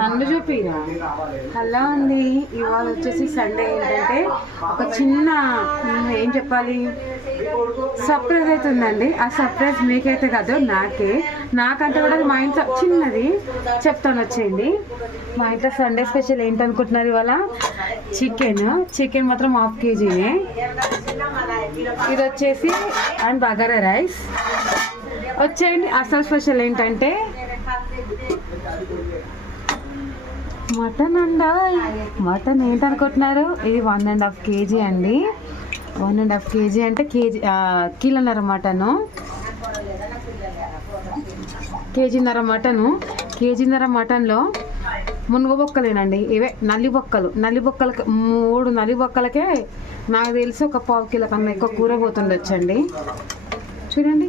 నన్ను చూపిరా. హలో అండి, ఇవాళ వచ్చేసి సండే. ఏంటంటే ఒక చిన్న ఏం చెప్పాలి, సర్ప్రైజ్ అయితే ఉందండి. ఆ సర్ప్రైజ్ మీకైతే కాదు, నాకంటే కూడా మా ఇంట్లో చిన్నది చెప్తాను, వచ్చేయండి. మా ఇంట్లో సండే స్పెషల్ ఏంటనుకుంటున్నారు ఇవాళ? చికెన్ మాత్రం 1/2 kgనే. ఇది వచ్చేసి అండ్ బగారా రైస్. వచ్చేయండి. అసలు స్పెషల్ ఏంటంటే మటన్ అండి. మటన్ ఏంటనుకుంటున్నారు? ఇది 1.5 kg అండి. 1.5 kg అంటే కిలోన్నర మటను. కేజీన్నర మటన్లో మునుగు బొక్కలేనండి. ఇవే నల్లి బొక్కలకి 3 నల్లి బొక్కలకే నాకు తెలిసి ఒక 1/4 కిలో కన్నా ఎక్కువ కూర పోతుండొచ్చండి. చూడండి,